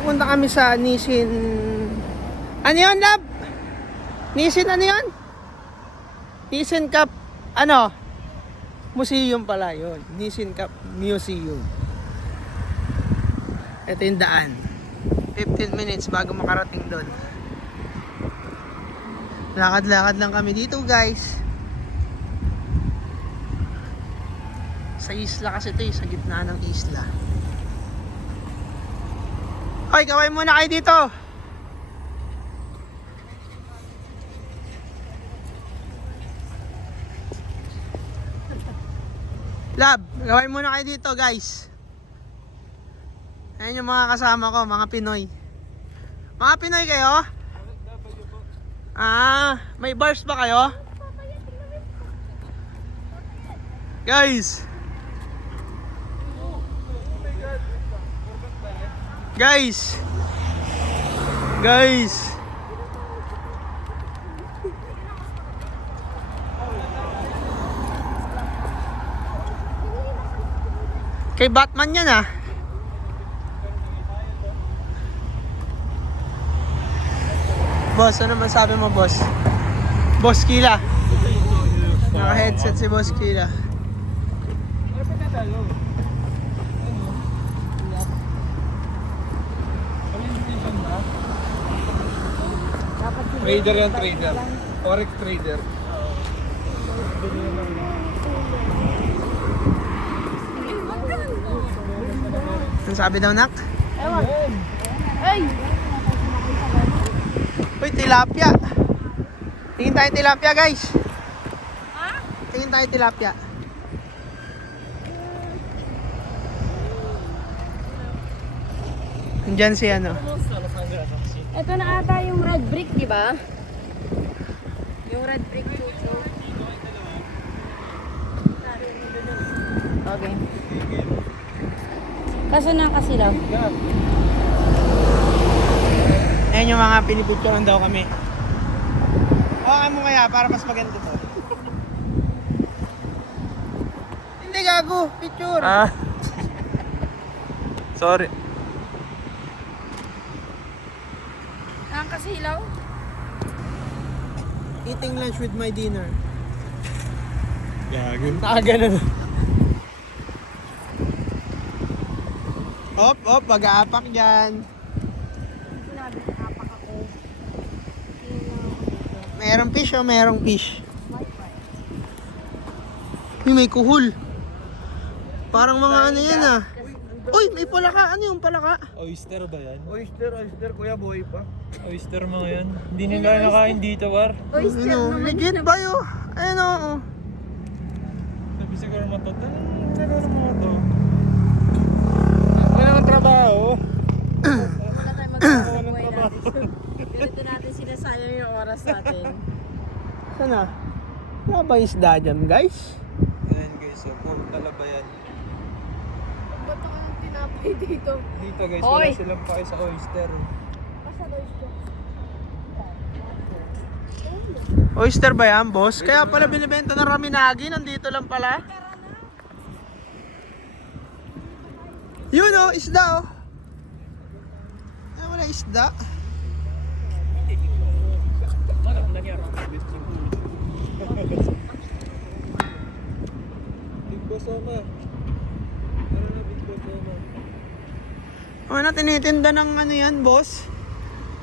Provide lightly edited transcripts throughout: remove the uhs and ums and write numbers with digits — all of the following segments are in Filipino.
Pupunta kami sa Nissin. Ano yun, love? Nissin ano yun? Nissin Cup, ano? Museum pala yun. Nissin Cup Museum. Ito yung daan. 15 minutes bago makarating doon. Lakad-lakad lang kami dito, guys. Sa isla kasi ito, sa gitna ng isla. Hoy, kaway muna kayo dito. Lab, kaway muna kayo dito, guys. Ayan yung mga kasama ko, mga Pinoy. Mga Pinoy kayo? May bars ba kayo? Guys. Guys. Guys. Kay Batman yan ah. Boss, ano masabi mo, boss? Boss Kila. Naka-headset si Boss Kila. Trader yan, trader. Forex trader. Ano sabi daw, nak? Ewan. Ay! Uy, tilapia. Tingin tayo tilapia, guys. Ha? Tingin tayo tilapia. Andyan si ano. Ito na ata yung red brick, di ba? Yung red brick dito. Okay. Kaso nakasilaw. Ayan yung mga pinipicturean daw kami. Hawakan mo kaya para mas maganda to. Hindi gago, picture. Sorry. Nakasilaw? Eating lunch with my dinner. Gagawin. Nakaganon. Op, mag-aapak dyan. Sinabi ko, kapak ako. Merong fish o merong fish? May kuhul. Parang mga ano yan ah. Uy, may palaka. Ano yung palaka? Oyster ba yan? Oyster, kuya, buhay pa. Oyster mga yan. Hindi nila nakain dito, war. Oyster Ano, naman. legit ba yun? Ayun o. Sabi siguro matotan. Ano ng mga to? Wala nang trabaho. Wala tayong magkakaroon ng buhay natin. Ganito natin sinasayang yung oras natin. Sana? Wala ba isda dyan, guys? Ayan guys, so puro talaba yan. Ba't ako ng tinapay dito? Dito guys, Hoy! wala silang pake sa oyster. Pasal oyster. Oyster ba yan, boss? Kaya pala binibenta ng Raminagi, nandito lang pala. Yun o, isda o. Ay, wala isda. Big Boss Oma. Ano na Big Boss Oma? Ano na tinitinda ng ano yan, boss?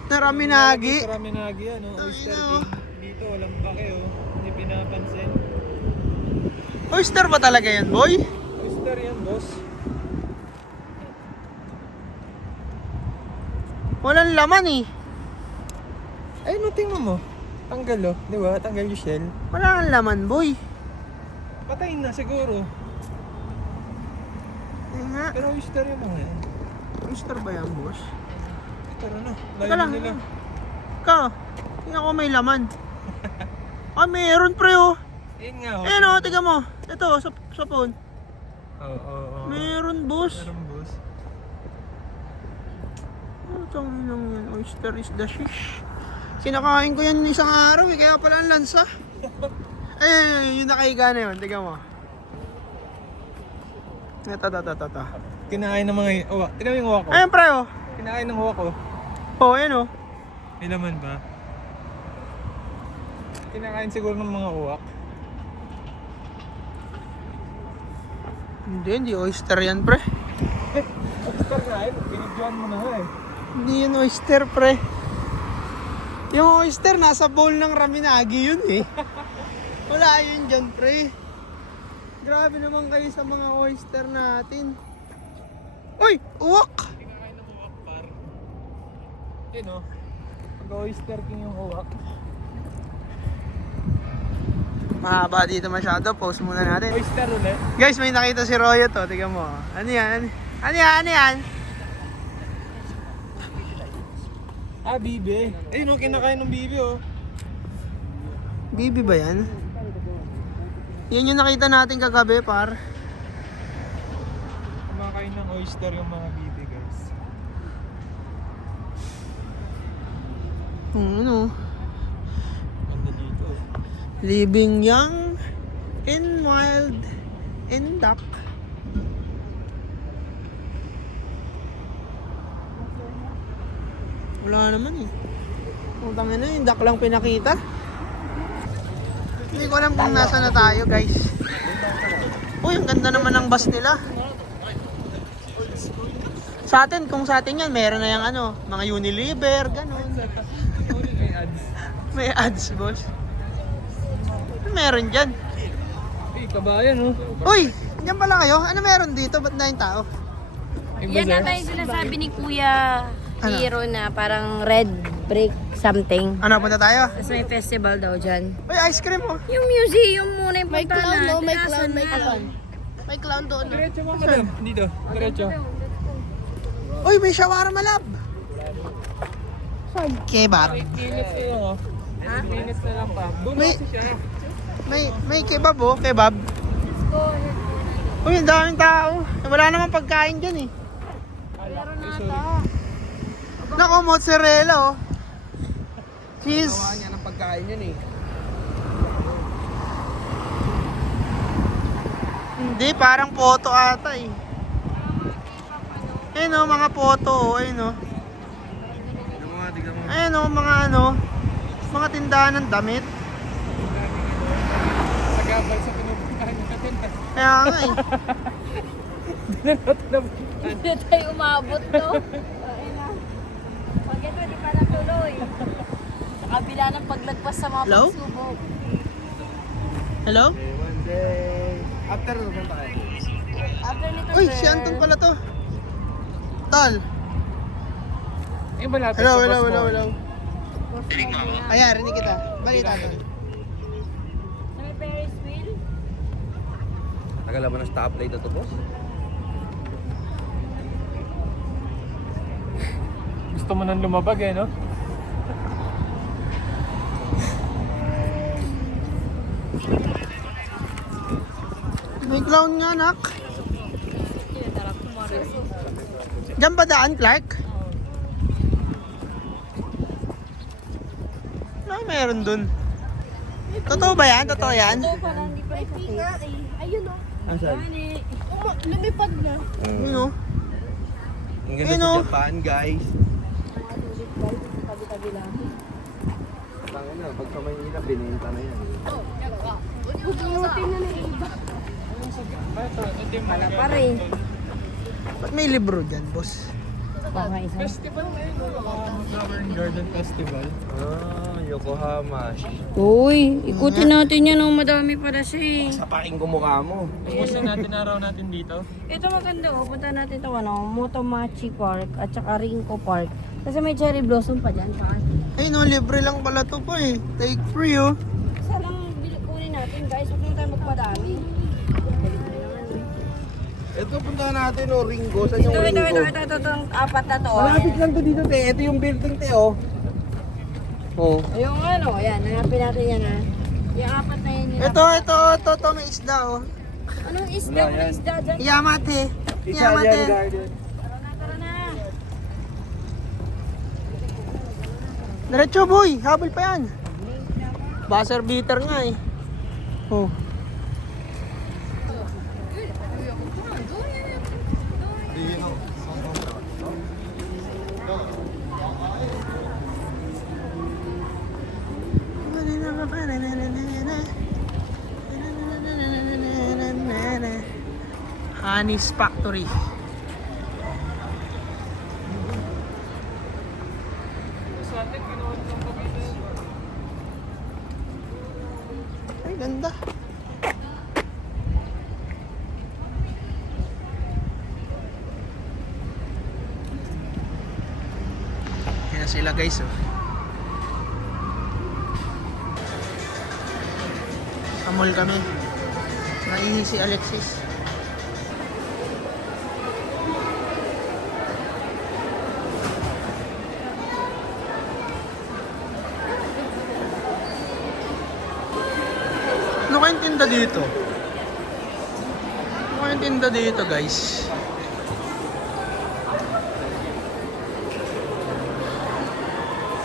Na Raminagi. Sa Raminagi yan, oyster Ay, no. king. Dito walang pake hindi pinapansin. Oyster ba talaga yan, boy? Oyster yan, boss. Walang laman eh. Ay, no, tingnan mo. Tanggal di ba? Tanggal yung shell. Wala kang laman, boy. Patayin na siguro. Ayun nga. Pero oyster yung mga yan. Oyster ba yan, boss? Tara na. Teka lang. Layo nila. Ka, tingnan ko may laman. Meron pre oh. Ayun nga. Ayan o, tingnan mo. Ito, sa phone. Oo. Meron, boss. Meron, boss. Ano lang yan? Oyster is the shish. Kinakain ko yan isang araw eh, kaya pala ang lansa. Ay, yung nakahiga na yun, tingnan mo. Ito. Kinain ng mga uwak. Tingnan mo yung uwak ko. Ayan pre oh. Kinakain ng uwak, oh. Oh, ayan oh. May laman ba? Kinakain siguro ng mga uwak. Hindi oyster yan, pre. Oscar nga eh, binigyan mo na eh. Hindi yun oyster, pre. Yung oyster, nasa bowl ng raminagi yun eh. Wala yun dyan, pre. Grabe naman kayo sa mga oyster natin. Uy! Uwak! Kinakain ng uwak, par. Yun oh. Pag-oyster king yung uwak. Mahaba dito masyado. Pause muna natin. Oyster ulit. Guys, may nakita si Royo to. Tignan mo. Ano yan? Ano yan? Ano yan? Ah, bibi. Ayun oh, kinakain ng bibi oh. Bibi ba yan? Yan yung nakita natin kagabi, par. Kumakain ng oyster yung mga bibi, guys. Ano? Ano dito? Living young and wild and duck. Wala naman eh. Utang na yung duck lang pinakita. Hindi ko alam kung nasa na tayo, guys. Uy, ang ganda naman ng bus nila. Sa atin, kung sa atin yan, meron na yung ano, mga Unilever, ganun. May ads. May ads, boss. Ano meron dyan? Eh, kabayan oh. Uy, dyan pala kayo. Ano meron dito? Ba't na yung tao? Yan ata yung sinasabi ni Kuya Ano? Hero na parang red brick something. Ano, punta tayo? Tapos may festival daw dyan. Uy, ice cream oh. Yung museum muna yung punta na. May Tinasan clown, may na. clown. May clown doon. Diretso mo, madam. Dito. Diretso. Uy, may shawarma lab. Kebab. 8 minutes na lang oh. 8 minutes na lang pa. Doon May- kasi siya. May kebab oh, kebab. Uy, ang daming tao. Wala namang pagkain dyan eh. Meron Ay, ata. sorry. Nako, mozzarella oh. Cheese. Gawa niya ng pagkain yan eh. Hindi, parang photo ata eh. Ayun oh, mga photo oh. Ayun oh. Tignan mo nga, tignan mo. Ayun oh, mga ano. Mga tindahan ng damit. Nagabal sa pinupuntahan natin. Kaya nga eh. Hindi tayo umabot to. Pag ito, di pa natuloy. Sa kabila ng paglagpas sa mga Hello? pagsubok. Hello? Okay, one day. After ano punta kayo? After nito, Uy, si Anton pala to. Tol. Eh, malapit Hello, sa hello, boss hello, mo. hello. Ayan, rinig kita. Balita to. May Ferris wheel. Tagal naman ng stoplight na to, boss. Gusto mo nang lumabag eh, no? May clown nga, nak. Diyan ba daan, Clark? Ano meron dun? Totoo ba yan? Totoo yan? Ito pala, hindi pa ito. Ayun o. Asan? Lumipad na. Ano? Ang ganda Ayun, sa oh. Japan, guys. Tabi-tabi lang. Tangin na, pag sa Maynila, binenta na yan. Bubunutin na na yung iba. Wala pa rin. Ba't may libro dyan, boss? Baka isa. Festival na yun, no? Flower and Garden Festival. Ah, Yokohama. Uy, ikutin natin yan. Oh, madami pala siya eh. Sapakin ko mukha mo. Gusto natin araw natin dito. Ito maganda oh. Punta natin ito ano, Motomachi Park at saka Rinko Park. Kasi may cherry blossom pa dyan. Pa. Ay no, libre lang pala to po eh. Take free oh. Isa lang kunin natin guys. Huwag na tayo magpadami. Ito, punta natin, oh, Ringo. Saan yung Ito, Ringo? itong apat na to. Malapit lang to dito, te. Ito yung building, te, oh. Oh. Yung ano, ayan, hanapin natin yan ha. Yung apat na yun. Ito, may isda oh. Anong isda? Anong isda dyan? Yamate. Italian Yamate. Garden. Tara na. Diretso boy, habol pa yan. Buzzer beater nga eh. Oh. Anis Factory. Sa atin, ginawa ng Cavite. Ay, ganda. Yan na sila guys, oh. Sa mall kami. Naihi si Alexis. Ano kayong tinda dito? Ano kayong tinda dito, guys?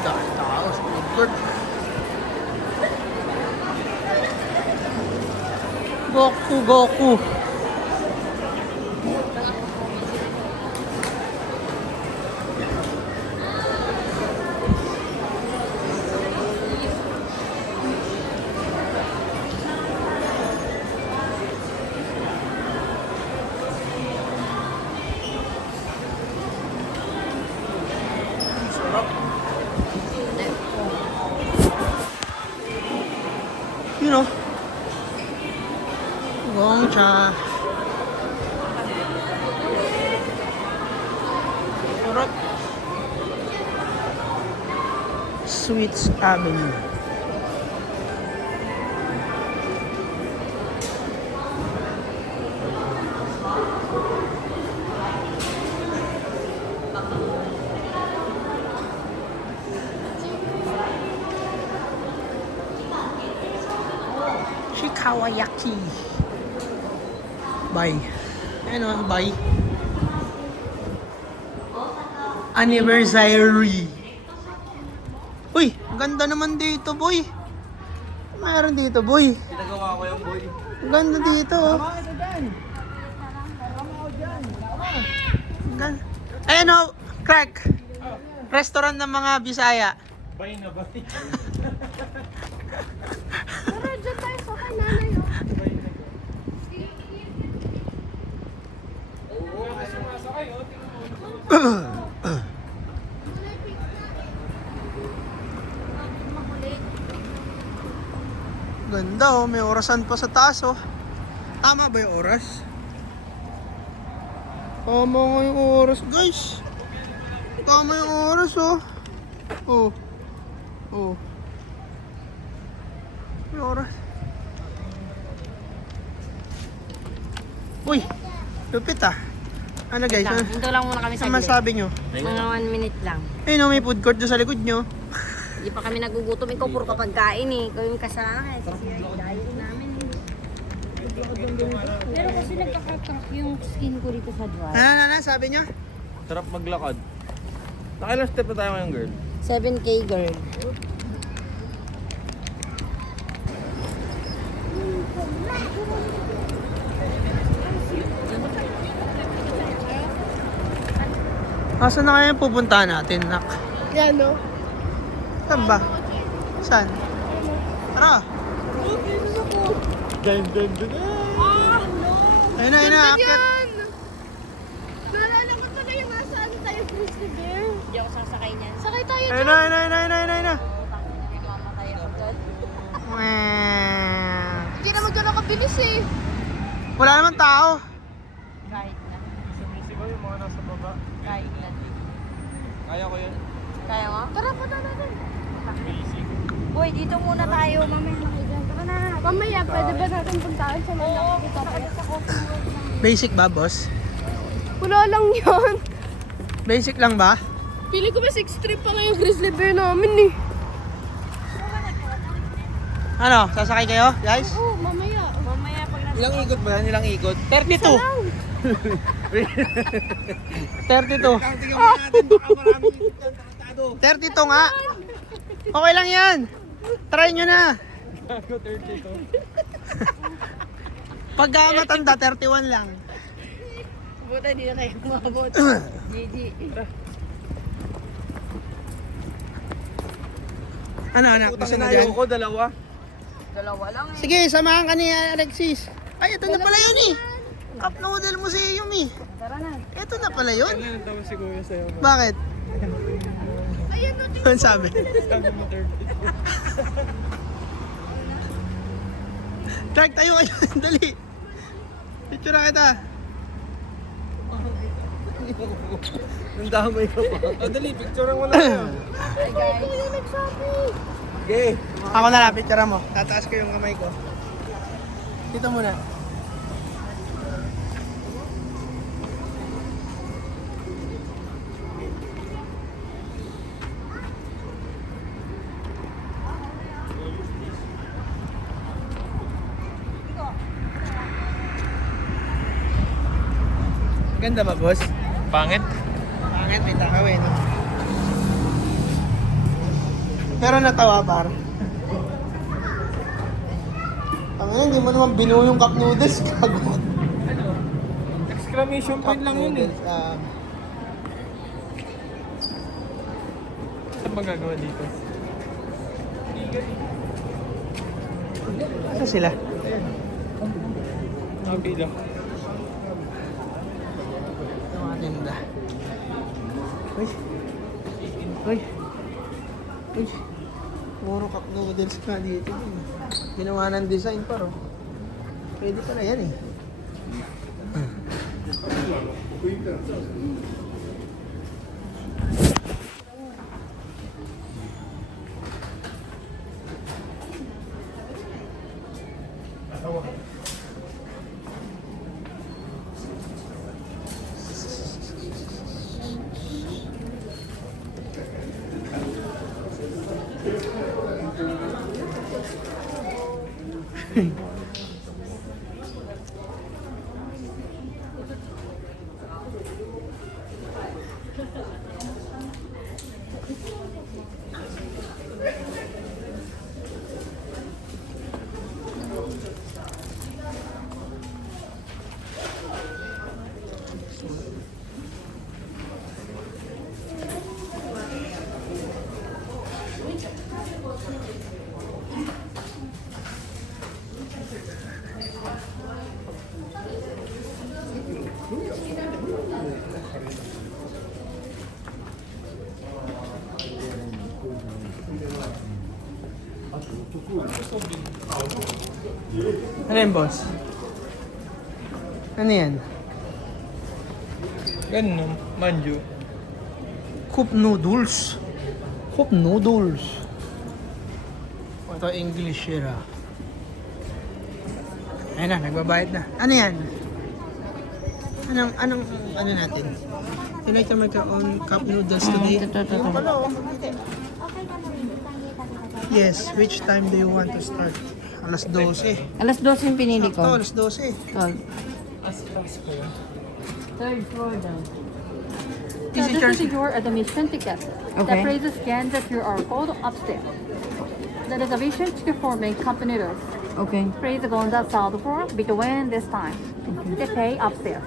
Dahil tao sa food court. Goku, Goku. You know, Gongcha. Sarap. Sweets Avenue. Shikawayaki. Bye. Ano, bye. Anniversary. Uy, ang ganda naman dito, boy. Mayroon dito, boy. Pinagawa ko yung boy. Ang ganda dito, oh. Tama ka dyan. Tama ko dyan. Tama. Ang ganda. Ayan, oh, Crack. Restaurant ng mga Bisaya. Bay na bay. Tara, dyan tayo sa kay nanay. Oh. Oo, kasi sumasakay, oh. Tingnan mo. Ganda, oh. May orasan pa sa taas, oh. Tama ba yung oras? Tama nga yung oras, guys. Tama yung oras, oh. Oh. Oh. May oras. Uy, lupit ah. Ano guys? Lang. Ano, Hinto lang muna kami ano sa masabi nyo? Mga 1 minute lang. Ayun, oh, may food court doon sa likod nyo. Hindi pa kami nagugutom. Ikaw puro kapag kain eh. Ikaw yung kasalanan. Kasi diet namin eh. Pero kasi nagkakakrack yung skin ko dito sa dry. Ano, sabi nyo? Sarap maglakad. Nakailang step na tayo ngayon, girl? 7K girl. Asan na kaya yung pupuntahan natin, nak? Yan, no? Saan ba? Saan? Tara! Gan. Ayun na, akit. Yan! Naalala ko tuloy yung nasa ano tayo, Frisbee Bear. Hindi ako sasakay niyan. Sakay tayo Ayun dyan. Mamatay na. ako dyan. Hindi naman dyan nakabilis eh. Wala naman tao. Kahit na. Sumisigaw yung mga nasa baba. Kahit na. Kaya ko yun. Kaya mo? Tara, punta natin. Basic. Boy, dito muna tayo. Mamaya makikita. Tara na. Mamaya, pwede ba natin puntaan sa mga nakikita pa? Basic ba, boss? Wala lang yan. Basic lang ba? Pili ko ba 6 trip pa ngayong grizzly bear namin eh. Ano, sasakay kayo, guys? Oo, mamaya. Mamaya pag nasa... Ilang ikot ba yan? Ilang ikot? 32. 32. Tingnan mo natin, baka maraming ikot yan. Tarantado. 32 nga. Okay lang yan. Try nyo na. Gago 32. Pagka matanda, 31 lang. Buta, hindi na kayo kumabot. GG. Ano, anak? Putang Gusto mo inayo dyan? ko, dalawa. Dalawa lang eh. Sige, samahan ka ni Alexis. Ay, ito na pala yun eh. Cup Noodle Museum eh. Tara na. Ito na pala yun. Kailan natawa si Kuya sa'yo? Bakit? Ano sabi? Sabi mo 30. Clark, tayo kayo. Dali. Picture na kita. Nandamay ka pa. Dali, picture mo lang yun. Okay. Ako na lang, picture mo. Tataas ko yung kamay ko. Dito muna. Ganda ba, boss? Pangit? Pangit, may takaw eh, no? Pero natawa, par. Ang hindi mo naman binuo yung cup noodles, kago. Exclamation point lang yun eh. Saan magagawa dito? Ano sila? Okay lang. Ito mga tinda. Uy. Uy. Uy. Puro cup noodles ka dito. Ginawa ng design paro. Pwede pala yan eh. Ano yan, boss? Ano yan? Ganun, manju. Cup noodles. Cup noodles. Ito English here ah. Ayun na, nagbabayad na. Ano yan? Ano natin? Can I come on cup noodles today? Yung pala, oh. Yes, which time do you want to start? Alas 12. Alas 12 yung pinili Sakto, ko. alas 12. Oh. As ko yun. Third floor daw. Easy This charge. is your admission ticket. Okay. The please scan the QR code upstairs. The reservation ticket for main company doors. Okay. Please go on the south floor between this time. They pay upstairs.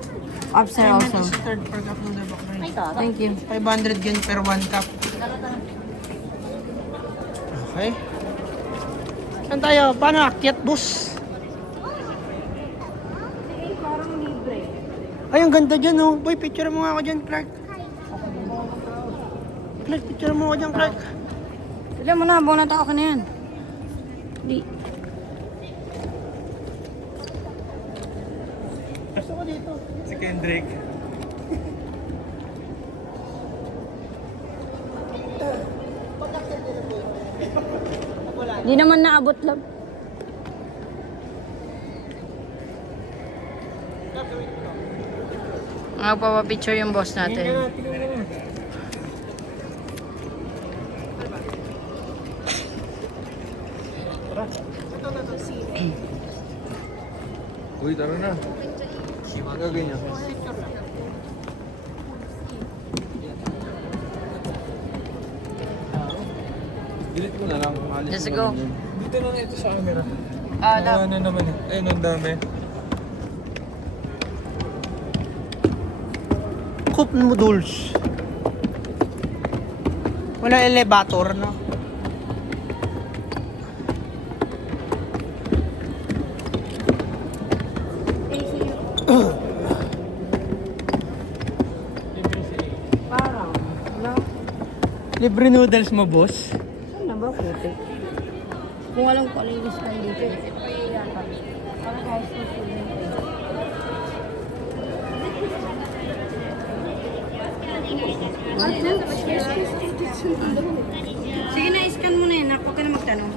Upstairs Payment also. is third per cup noodle bakit? Thank you. 500 yen per 1 cup. Okay. Saan tayo? Paano akyat bus? Ay, ang ganda dyan oh. Boy, picture mo nga ako dyan, Clark. Clark, picture mo ako dyan, Clark. Alam mo na, buong natao ka na yan. Di. Gusto ko dito. Si Kendrick. Di naman naabot lang. Picture yung boss natin. Uy, tara na. Gagawin niya. Delete ko na lang. Alis Let's ko go. na yun. Dito na ito sa camera. Ah, Ano naman eh. Ayun, ang dami. Cup noodles. Wala elevator, no? Libre noodles mo, boss. Saan na ba, puti? Kung alam ko ano yung style dito. Yata. Parang high school student. Sige na, scan mo na yan. Huwag ka na magtanong.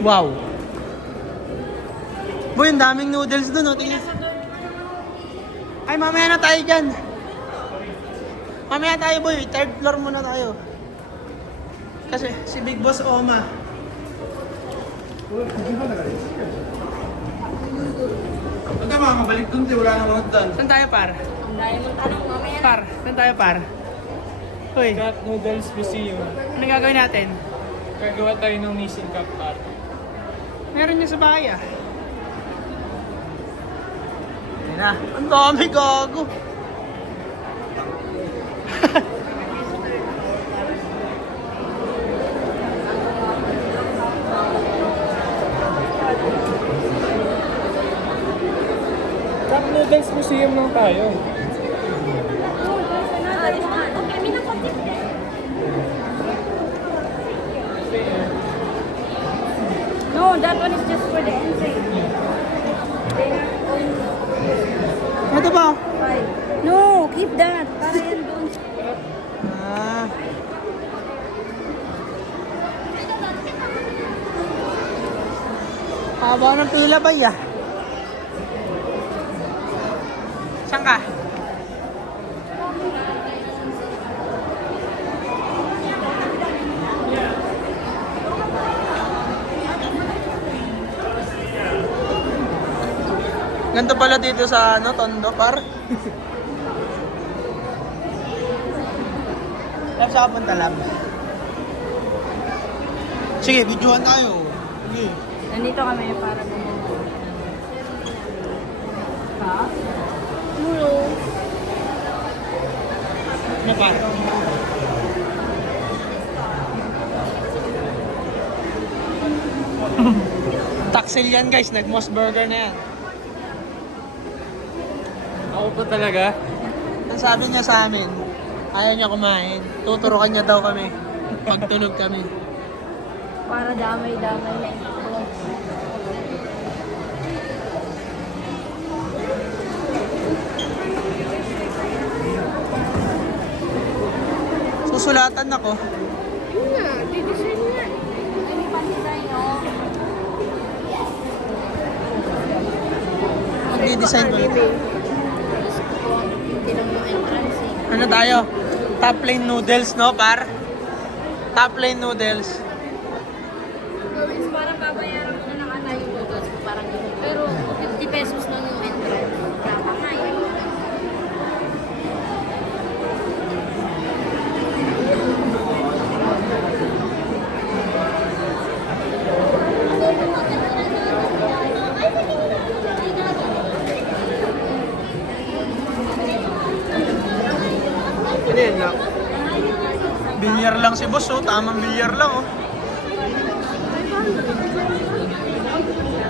Wow. Boy, ang daming noodles dun, oh. Tingnan. Ay, mamaya na tayo dyan. Mamaya tayo, boy. Third floor muna tayo. Kasi si Big Boss Oma. Huwag ka makakabalik dun, wala nang mga doon. Saan tayo, par? Ang dahil mong tanong, mamaya na. Par, saan tayo, par? Hoy, Cat Noodles Museum. ano gagawin natin? Gagawa tayo ng Nissin Cup art. Meron niya sa bahay, ah. Ayun na. Ang dami, gago. Cup Noodles Museum lang tayo. No, that one is just for the entry. They have Ito ba? five. No, keep that. Para yan doon. Ah. Haba ng pila ba ya? Saan ka? Ganito pala dito sa ano, Tondo, par. Lab sa punta lab. Sige, videohan tayo. Sige. Nandito kami para gumawa. Ha? Ano pa? Taksil yan guys, nag-Moss Burger na yan. Ako pa talaga. Ang sabi niya sa amin, ayaw niya kumain. Tuturukan niya daw kami. Pagtulog kami. Para damay-damay. Susulatan ako. Yun nga, didesign nga. Mag-design mo. Tinang yung entrance eh. Ano tayo? Top lane noodles, no, par? Top lane noodles. Is parang babayaran mo na lang ata yung noodles mo, parang yun. Pero 50 pesos lang yung entrance. Tama nga yun. Ano yan lang? Bilyar lang si boss, oh. Tamang bilyar lang, oh.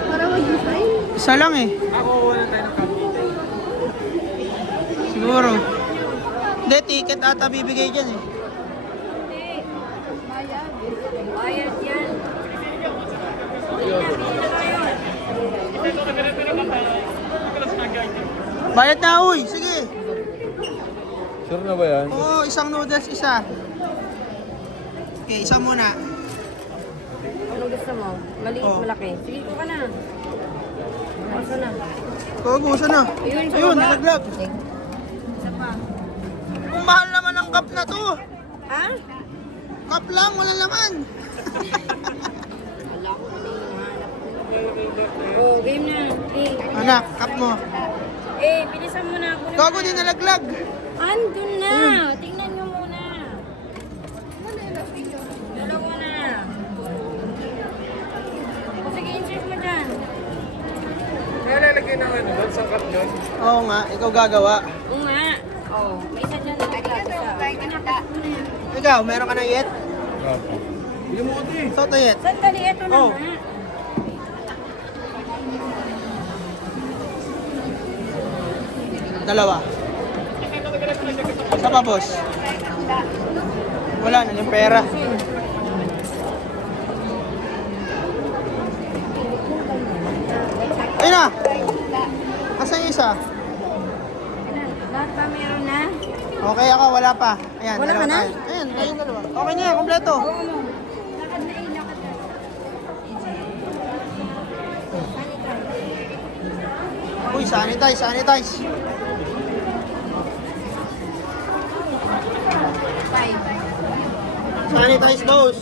Para mag-design. Isa lang, eh. Ako, wala tayo ng cup. Siguro. Hindi, ticket ata bibigay dyan, eh. Bayad yan. Bayad na, uy. Sige. Sure na ba yan? Oo, isang noodles, isa. Okay, isa muna. Anong gusto mo? Maliit, Oh. malaki. Sige ko ka na. Asa na? Kugusan na. Ayun, sa Ayun, baba. nalaglag. Isa pa. Kung mahal naman ang cup na to. Ha? Cup lang, wala laman. Wala ko ano yung hanap. Oh, game na. Anak, cup mo. Bilisan mo na ako. Gago din nalaglag. Andun na. Tingnan nyo muna. Dalawa na. O sige, insert mo dyan. Kaya lalagay ng ano doon sa cup doon? Oo nga, ikaw gagawa. Oo nga. Oh, may isa dyan na Ikaw, meron ka na yet? Hindi mo ito eh. Toto yet. Sandali, ito na Oh. nga. Dalawa. Isa pa, boss. Wala na yung pera. Ayun na! Asan yung isa? Lahat ba meron na? Okay ako, wala pa. Ayan, Wala dalawa ka na? tayo. Ayan, tayong dalawa. Okay na yan, kompleto. Lakad na lakad na. Uy, sanitize, sanitize. Five. Sanitize those.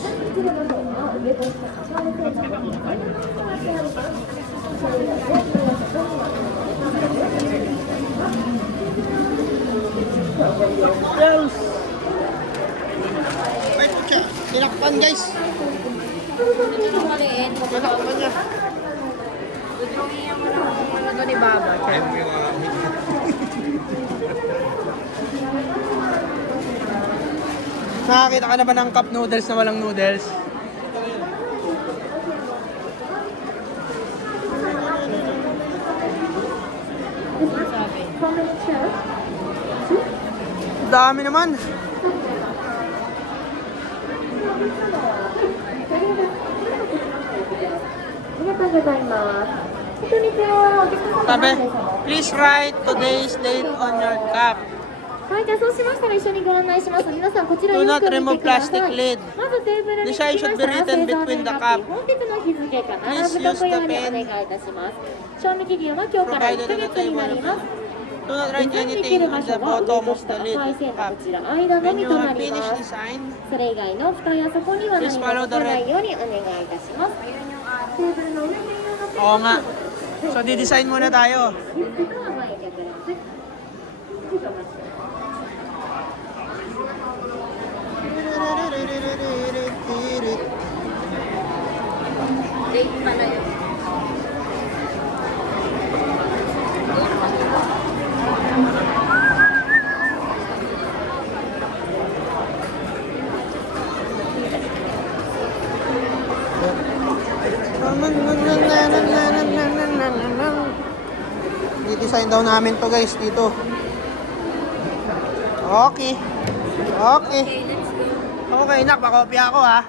Yes. Ay, putya. Tinakpan, guys. Ito nung maliit. Tinakpan niya. Tutulungan mo lang kung ano to ni Baba. Nakakita ka na ba ng cup noodles na walang noodles? Dami naman. Sabi, please write today's date on your cup. はい、じゃあそうしましたら一緒にご案内します。皆さんこちら Do よ not く見 remove てくださ plastic い。 lid. まずテーブルに The sign つきま should し be たら written 製造 between 年 the 月 cup. 日本日の日付か Please 並ぶ use とこ the ようにお pen 願いいたします。賞味期限は今日から1 provided ヶ on the 月にな table. ります。 Do not デ write ザインでき anything る on 場 the 所は上 bottom と of 下 the 赤い lid 線の cup. こちら間の When み you とな have りま finished す。 the sign, それ以外の蓋や底には何 Please も follow つか the ないようにお願いいたします。テーブルの上専用のペン oo nga. So, di-design muna tayo. リュックとは前にください。少々お待ちください。 Date pala yun. Di-design daw namin to guys dito. Okay. Okay. Okay, let's go. Okay, nak, pakopya ako ha.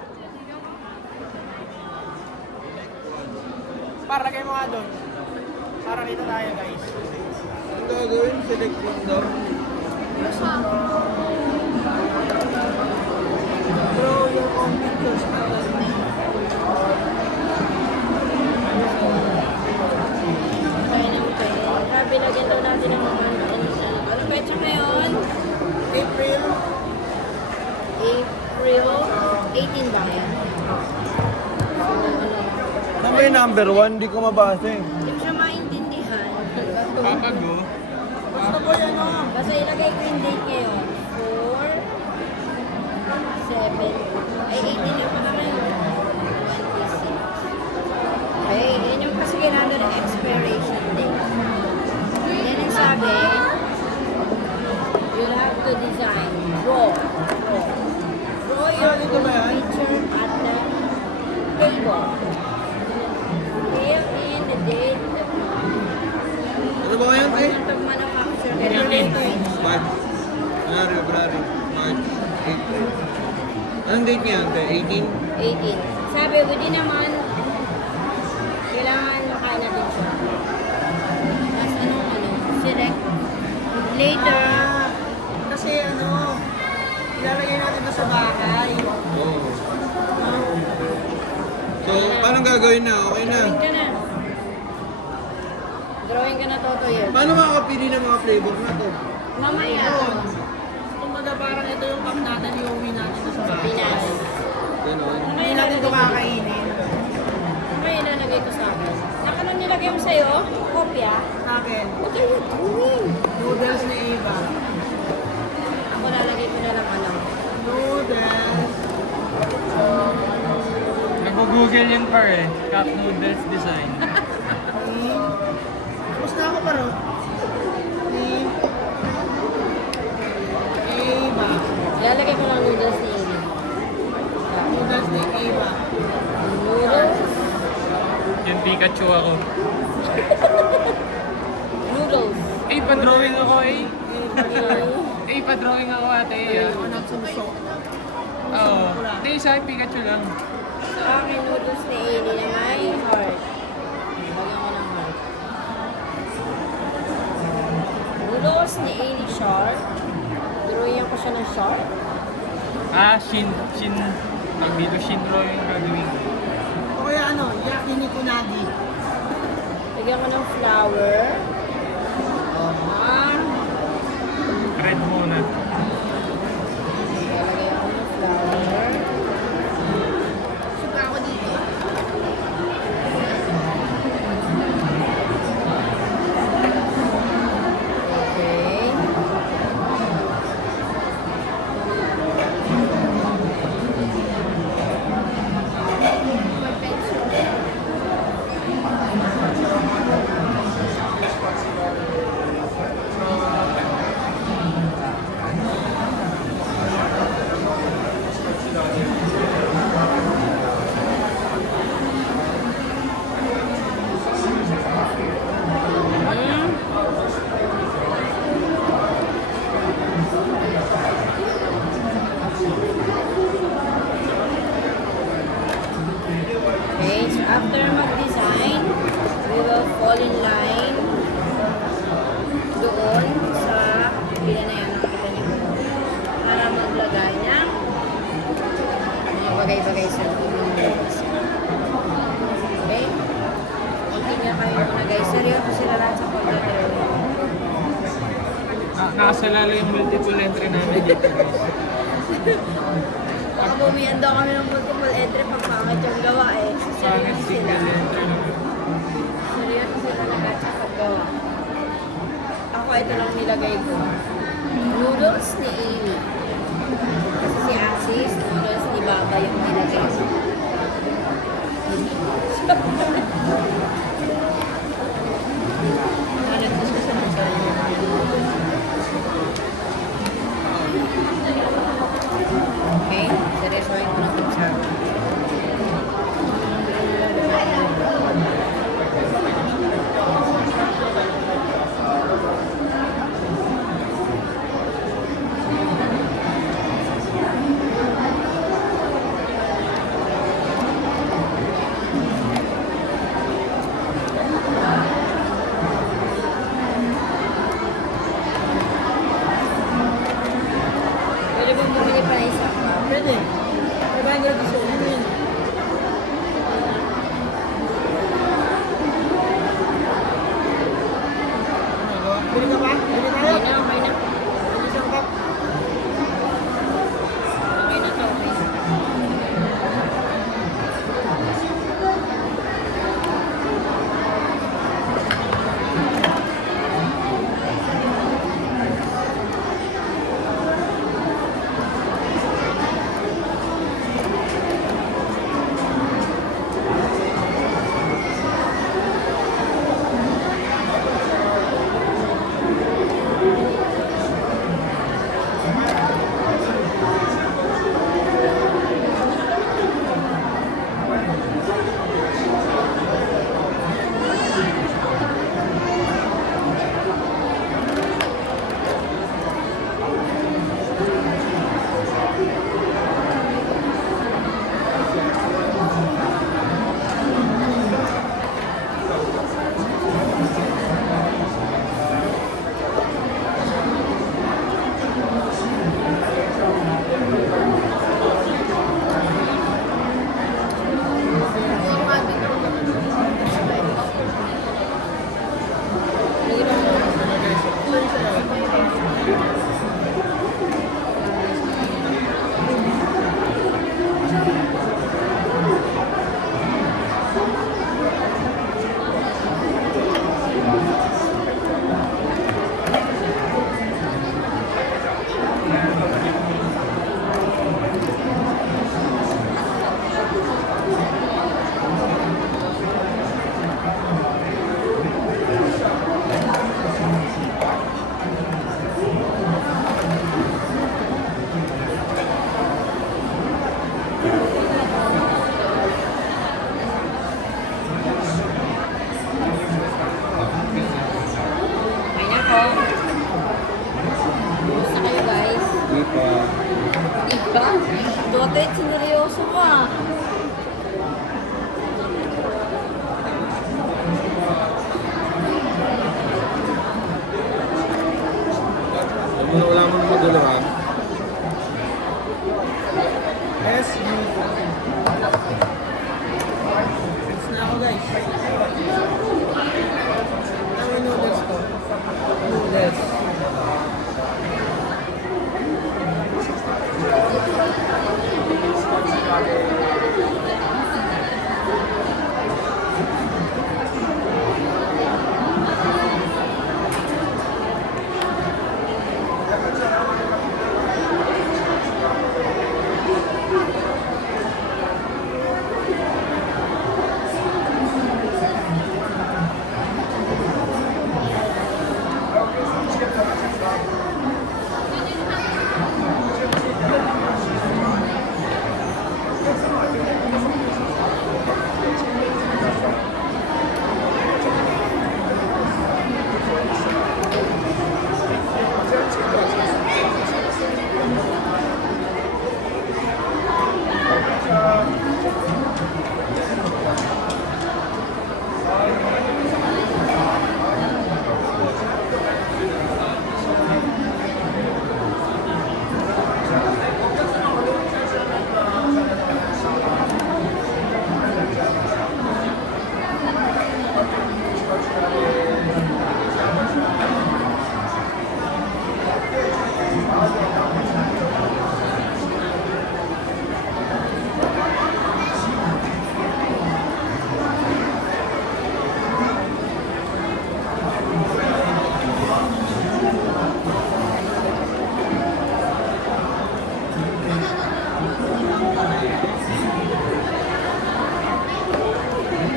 Para lagay mo nga doon. Para dito tayo guys. Ang gagawin, select yung daw. Bro, your computers. Kaya ng pen. Sabi, lagyan daw natin ng mga ano petsa ngayon? April. April 18 ba yan? Ano ba yung number 1? Di ko mabasa eh. Hindi ko siya maintindihan. Kakago. Basta boy, ano? Basta ilagay ko yung date ngayon. 4, 7, ay 18 na pala ngayon. 26. Ay, yun yung kasi kailangan ng expiration date. Yan ang sabi, you'll have to design, draw your dito ba yan? picture at the table. Fill in the date of Ano ba yan, te? month of manufacture. February. March. January, February, March, April. Anong date niyan, te? 18? 18. Sabi, within naman, kailangan makain natin siya. Tapos select later. Kasi ano, ilalagay natin ito sa bahay. Oo. So, paano gagawin na? Okay na. Drawing ka na. Drawing ka na, Totoy. Paano makakapili ng mga flavor na to? Mamaya. Kumbaga parang ito yung cup natin, iuwi natin ito sa bahay. Pinas. Ganon. Ano Hindi yung natin ito kakainin. Ano yung ilalagay ko sa akin? Nakano nilagay mo sa'yo? Kopya? Sa akin, What are you doing? noodles ni Eva. Ako lalagay ko na lang ano. Noodles. Nag-google yun par eh. Cup noodles design. Tapos na ako paro. Ni Eva. Ilalagay ko lang noodles ni Amy. Noodles ni Eva. Noodles? Yung Pikachu ako. Noodles. Eh, pa-drawing ako eh. Okay. Eh, pa-drawing ako ate. Ako ng suso. Oo. Hindi, isa yung Pikachu lang. Sa akin, noodles ni Ailey na may heart. Lagyan ko ng heart. Noodles ni Ailey shark. Drawing ko siya ng shark. Ah, Shin. Pag dito, Shinro yung gagawin ko. O kaya ano, yakinikunagi. Lagyan ko ng flour. Ah, Red muna. lagyan ko ng flour. Suka ako dito. Okay. Okay, so after mag-design, we will fall in line doon sa pila na yan, nakita niyo po, para maglagay ng mga bagay-bagay sa loob ng noodles. Okay? Continue kayo muna guys. Seryoso sila lahat sa pagdadrawing. Nakasalala yung multiple entry namin dito guys. Baka bumiyan daw kami ng multiple entry pag pangit yung gawa eh. Pangit Seryoso sila. single entry lang. Seryoso sila lahat sa paggawa. Ako ito lang nilagay ko. Noodles ni Amy. Kasi si Asis, noodles ni Baba yung nilagay ko. Ano gusto sa mga okay, seryosohin ko na pizza. Iba? Tote, sineryoso mo ah. Wala mo naman magulo ha. Yes, It's na ako guys. Ang noodles ko. Noodles.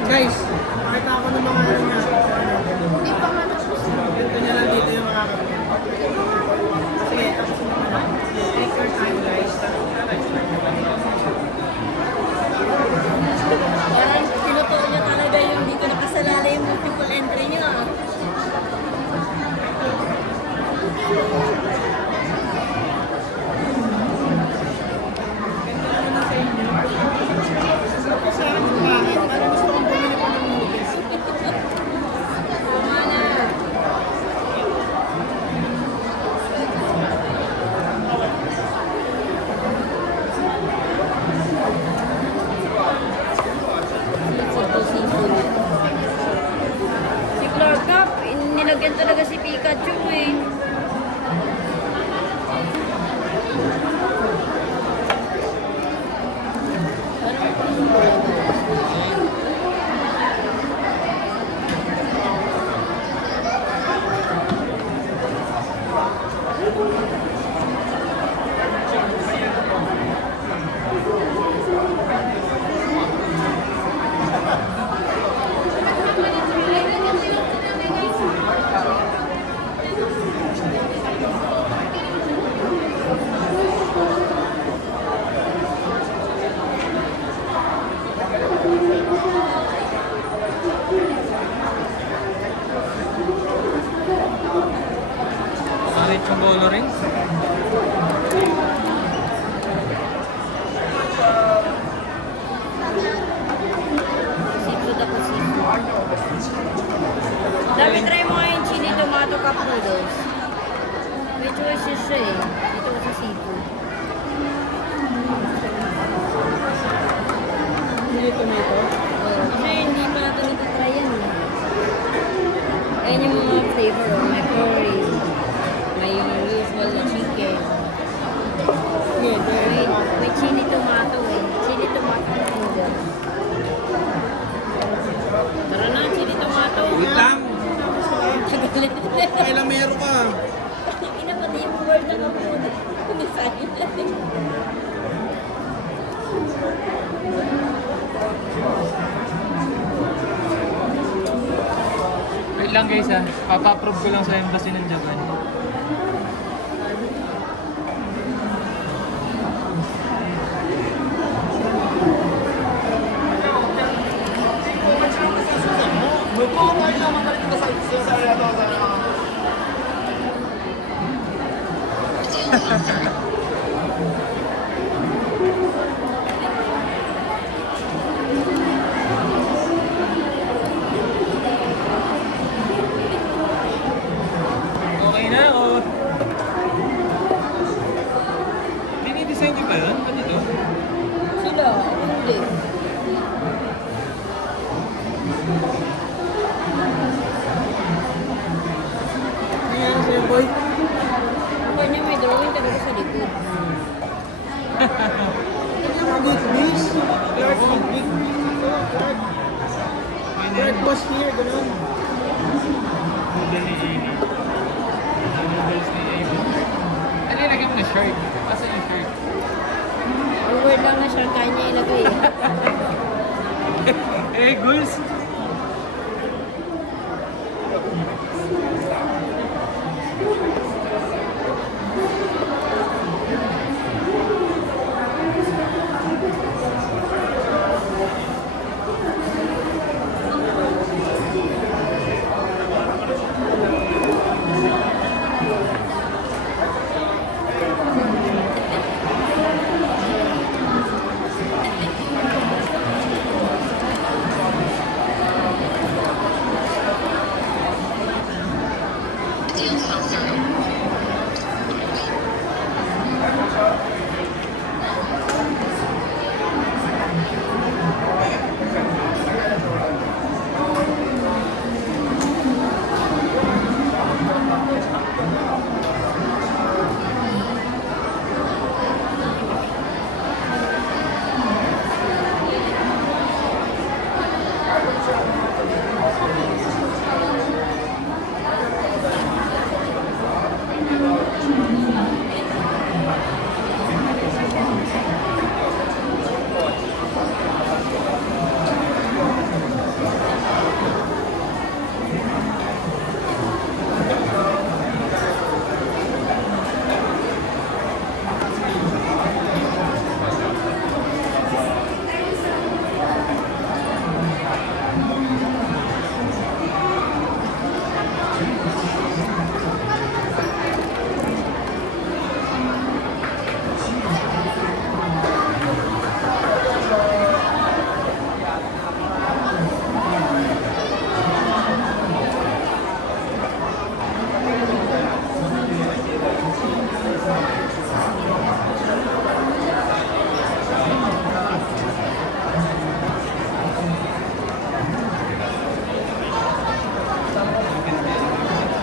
Guys, makita ako ng mga ano niya. Hindi pa nga tapos. Ganito niya lang dito yung makakapit. Sige, tapos naman. Take your time guys. Parang tinutuon niya talaga yung dito nakasalala yung multiple entry niya ah. Sa akin yung bakit. Parang gusto kong bumili pa ng noodles. Tama na. Si Clark Cup, nilagyan talaga si Pikachu eh. Bakit yung coloring? Seafood ako seafood. Dami try mo nga yung chili tomato cup noodles. May choices siya eh. Ito sa seafood. Hindi tomato. Kasi hindi pa natin natatry yan eh. Ayan yung mga flavor. May curry. May yung usual na chicken. Good. May chili tomato eh. Chili tomato noodles. Tara na, chili tomato. Wait lang. Tagalit. Kailan meron ka? Ina pati yung word na kapunin. Kumisahin natin. Wait lang guys ha. Papa-approve ko lang sa embassy ng Japan. boy. Kanya may drawing talaga sa likod. Tignan mo, Big Beast. Clark, Big Beast. Clark. Clark was here, ganun. Noodle ni Amy. Noodles ni Amy. Ano yung lagyan mo na shirt? Asan yung shirt? Yung word lang na siya, kanya ilagay. Eh, goals!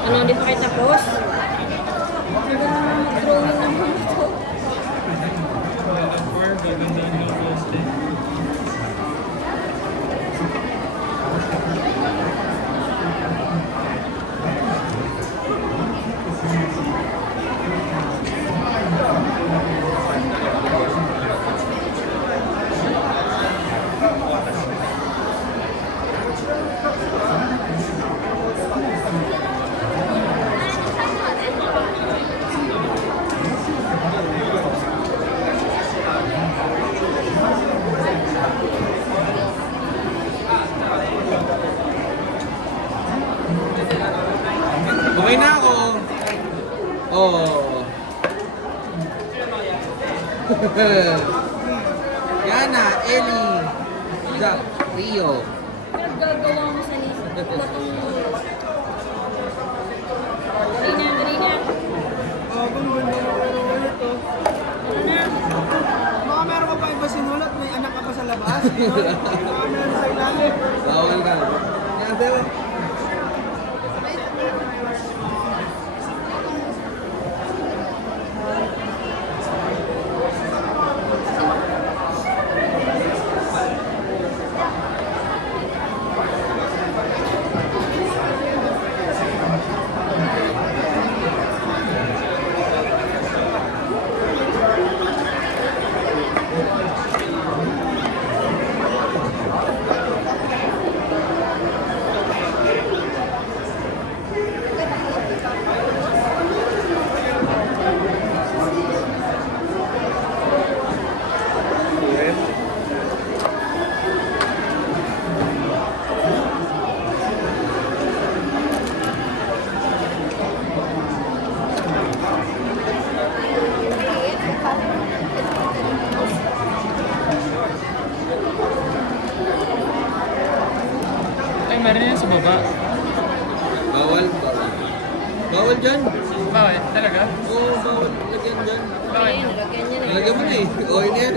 Ano, hindi pa kayo tapos? Ganda naman mag-drawing naman ito. Gaganda ang noodles din. Okay na ako. Oh. Yana, Ellie, Jack, Rio. Gagawa mo sa lisa. Dali na, dali na. Kung ganda na ulit to. Ano na? Baka meron ka pa iba sinulat, may anak ka pa sa labas. Baka meron sa ilalim. Bawal ka. Yan, pero. Ay, meron yan sa baba. Bawal, bawal. Bawal dyan. Bakit? Talaga? Oo, bawal. Lagyan dyan. Bakit? Ayun, nalagyan niya na. Nalagyan mo na eh. O, yun yan.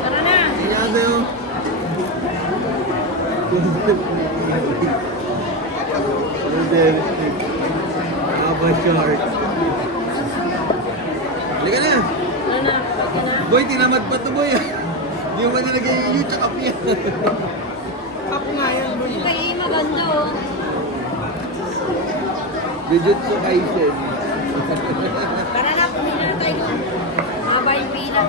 Tara na. Yan sa'yo. Aba short. Halika na. Ano na? Okay na? Boy, tinamad pa to boy. Hindi mo na nag-i-yu tsaka yan. Ako nga yan, boy. Kaya maganda oh. Jujutsu Kaisen. Tara na, pumila na tayo. Haba yung pila.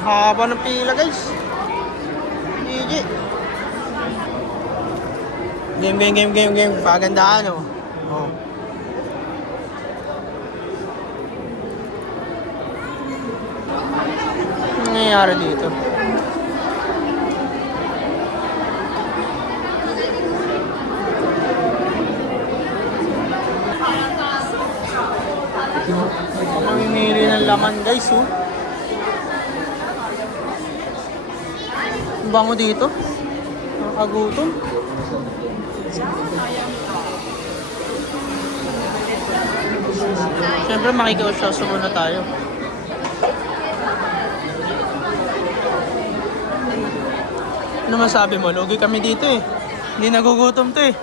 Haba ng pila, guys. GG. Game. Pagandaan, oh. Oh. Ano nangyayari dito? Mamimili ng laman, guys, oh. Ang bango dito. Nakakagutom. Siyempre makikiusyoso muna tayo. Ano masabi mo? Lugi kami dito eh. Hindi nagugutom to eh.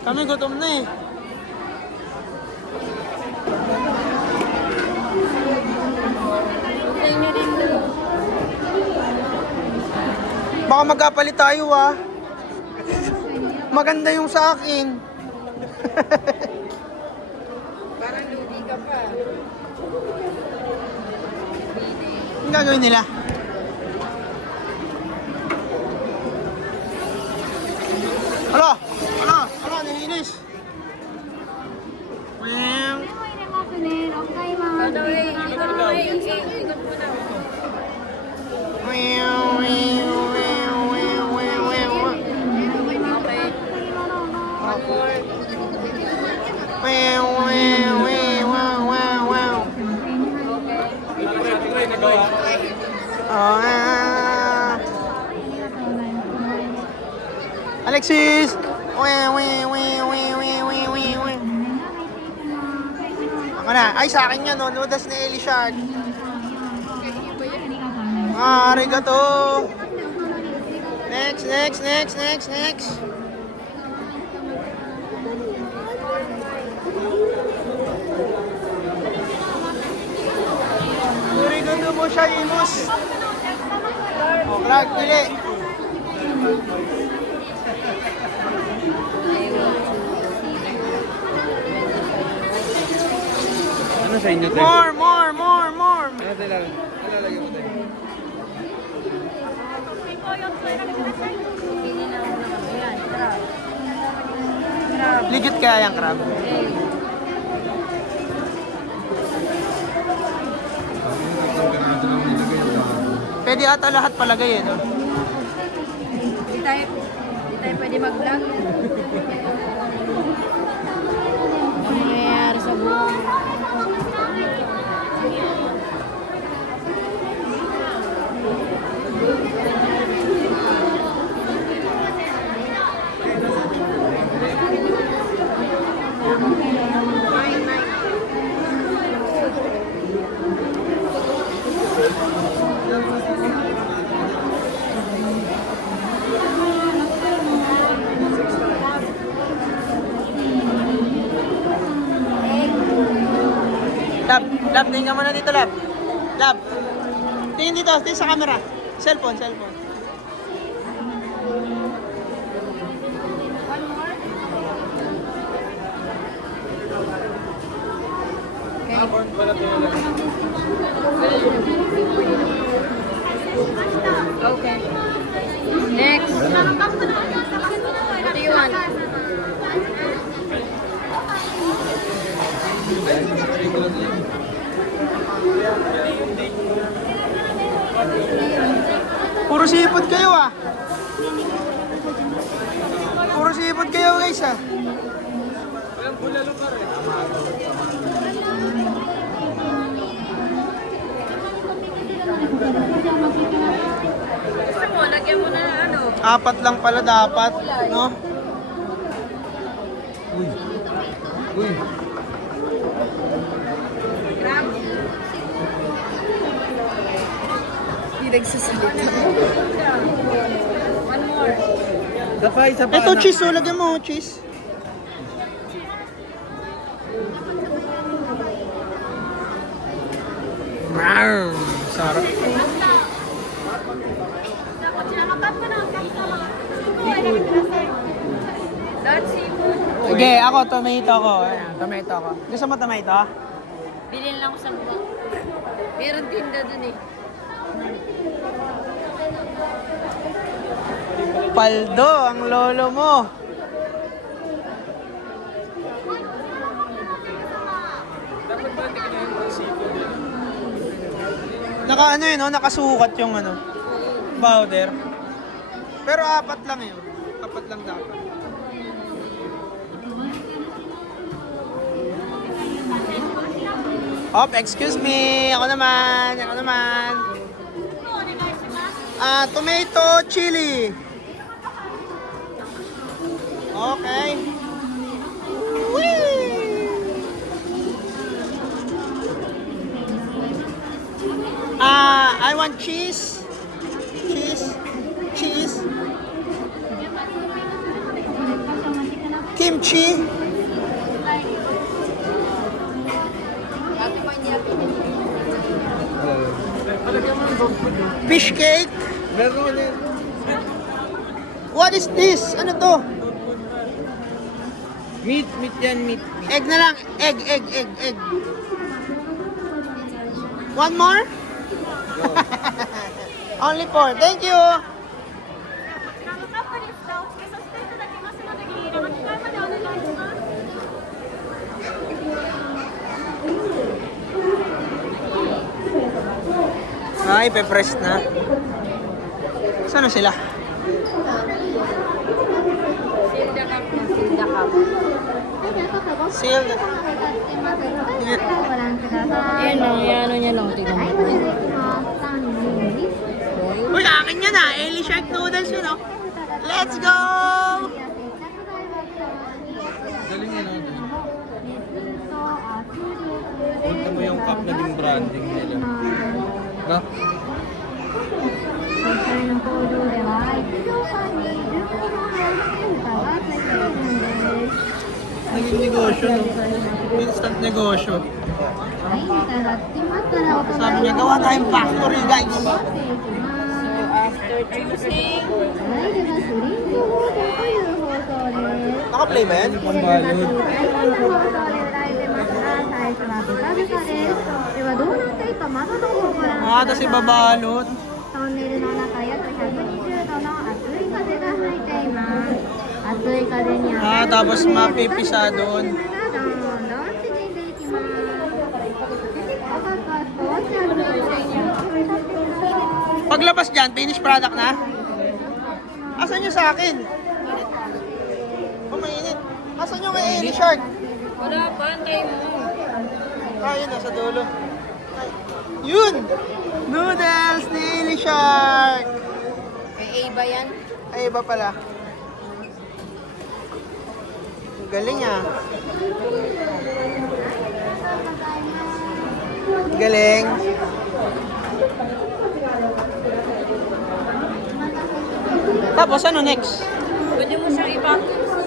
Kami gutom na eh. Baka magkapalit tayo ah. Maganda yung sa akin. Parang lugi ka pa. Ang gagawin nila? Alo, nilinis. Well, Ano eh, ikot mo eh. Ikot mo na. Okay. One more. Alexis! Ako na. Ay, sa akin yan, no? Noodles ni Elishard. Arigato! Next. Arigato mo siya, Imus. O, Clark, pili. Ano sa inyo, Tay? More. Ano tayo? Ano lagyan mo tayo? Pili na ako na. Ayan, crab. Crab. Legit kaya yung crab. Okay. Tatlong ganado lang nilagay yung bago. Pwede ata lahat palagay eh, no? Di tayo pwede mag-vlog. Ano nangyayari sa buhay? Lab, tingin ka muna dito, Lab. Lab. Tingin dito sa camera. Cellphone. Okay. Next. What do you want? Puro sipot kayo ah. Puro sipot kayo guys ah. Gusto mo, lagyan mo na ng ano. 4 lang pala dapat, no? Uy. Uy. Hindi nagsasalita. One more. Isa pa, Ito, anak. cheese, oh. Lagyan mo, cheese. Sarap. That's seafood. Sige, ako, tomato ko. Ayan, tomato ko. Gusto mo tomato? Bilhin lang ko sa mga. Meron tinda dun eh. Paldo, ang lolo mo. Naka ano yun, no? Nakasukat yung ano, powder. Pero 4 lang yun. 4 lang dapat. Hop, excuse me. Ako naman. Tomato, chili. Okay. I want cheese. Cheese. Kimchi. Ate mo hindi natin. Fish cake. Meron ulit. What is this? Ano to? Meat yan, meat. Egg na lang. Egg. One more? Only 4. Thank you. Ay, pe-press na. Saan na sila? Silda cup na, silda cup. Sealed. Yan lang, yan niya lang. Tignan mo. Uy, akin yan ah. Eli Shark Noodles yun oh. Let's go! Galing yan, ano? Punta mo yung cup naging branding nila. No? Naging negosyo no? Instant negosyo. Sabi niya, gawa tayong factory guys. After choosing, Naka-play ba yan? Pambalot. ではどうなっているか窓の方をご覧ください。 Ah, tapos ibabalot. トンネルの中約120度の熱い風が吹いています。熱い風に Ah, tapos mapipisa doon. どんどん縮んでいきます。少し歩いてください。 Paglabas dyan, finished product na? Asan yung sa akin? Oh, mainit. Asan yung kay Eli Shark? wala pa, antay mo. Ah, yun, nasa dulo. Ay, yun! Noodles ni Eli Shark! May A ba yan? Ay, iba pala. Ang galing ah. Ang galing. Tapos ano next? Pwede mo siyang i-vacuum sa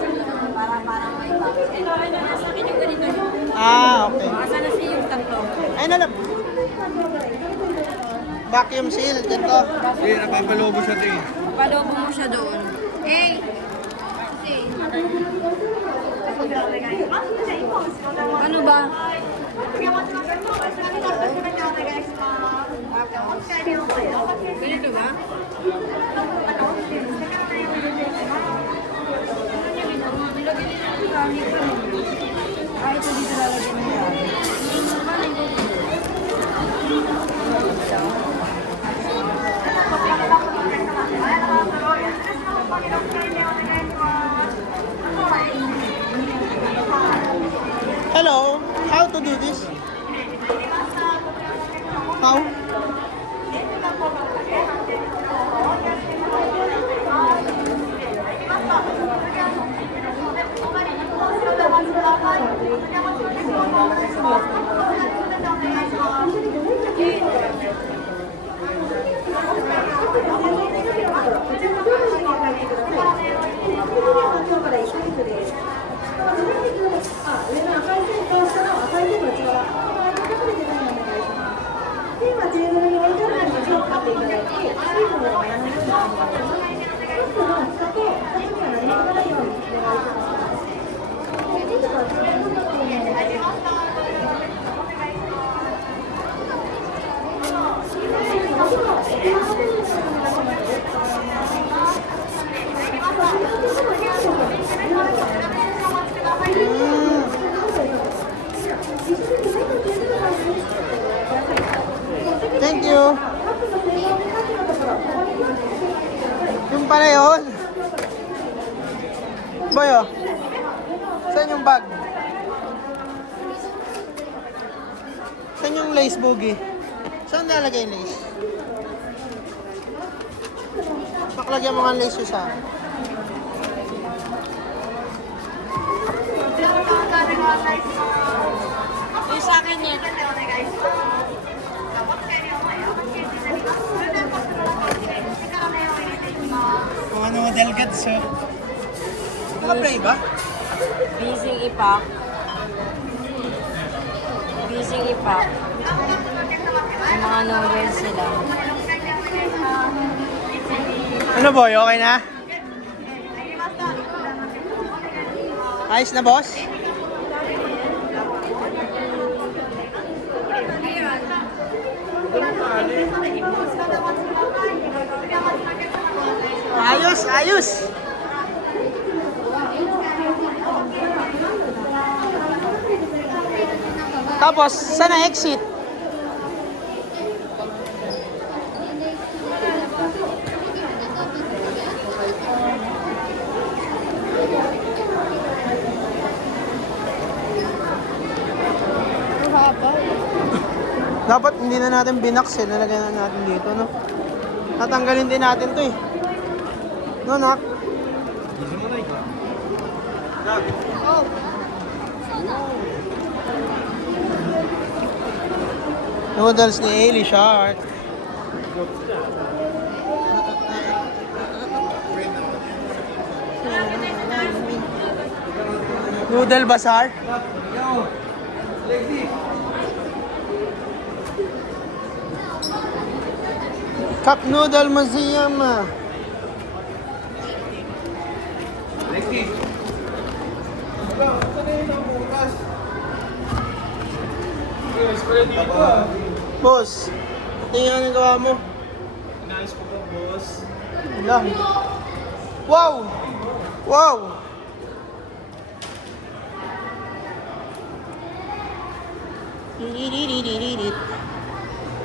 para may vacuum. Ito, nasa akin yung ganito. Ah, okay. Asan na siya yung tatlo? Ay, nalam. Vacuum seal, ganito. Eh, napapalobo siya din. Palobo mo siya doon. Eh! Kasi, ano ba? Ganito ba? Ah, ito dito lalagyan mo yan. Hello, how to do this? Thank you. Yung pala yun. Boy, oh. Saan yung bag? Saan yung lace, Boogie? Saan nalagay yung lace? Paklagyan mo nga ang lace yung sa akin. Yung sa akin yan. Kung ano model goods, oh. Naka-play ba? Busy ipak. Busy ipak. Yung mga novels sila. Ano, boy? Okay na? Ayos na, boss? Ayos, ayos! Tapos, saan na exit? Dapat hindi na natin binaks eh. Nalagyan na natin dito, no? Tatanggalin din natin to eh. No, Nak? Noodles ni Ailey Shark. Noodle Bazaar. Cup Noodle Museum. Boss, tingnan ang gawa mo. Inayos ko po, boss. Lang. Wow! Wow!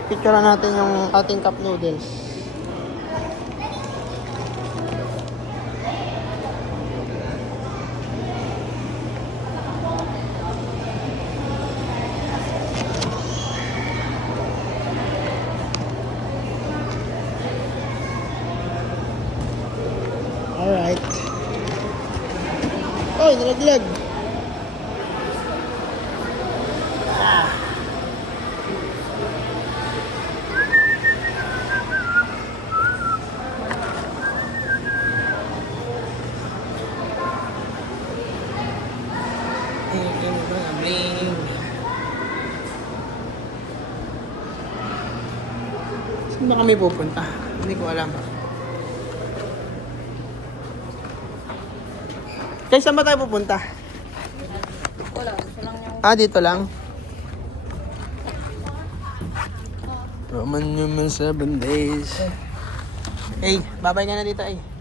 Picture natin yung ating cup noodles. Alright. Oy, nalaglag. Saan ba kami pupunta? Hindi ko alam. Kaya saan ba tayo pupunta? Wala, gusto lang yung... Ah, dito lang. Roman numeral 7 days. Hey, babay ka na dito, eh.